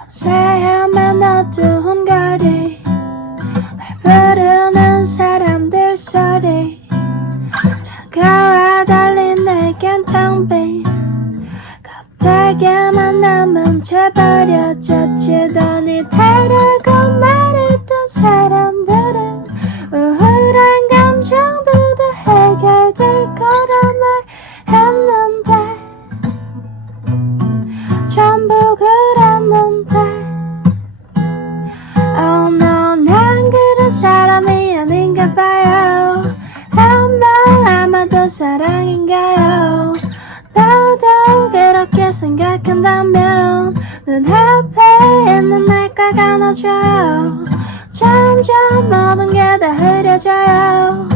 밤새야만 어두운 거리 날 부르는 사람들 소리 차가워 달린 내겐 텅 빈 갑자기 만남은 재버려졌지더니 다르고 말했던 사람들은 우울한 감정들도 해결될 거라 말했는데 전부 그랬는데 Oh no 난 그런 사람이 아닌가 봐요 아마도 사랑인가요 너도 그렇게 생각한다면 눈앞에 있는 날까 안아줘요 점점 모든 게 다 흐려져요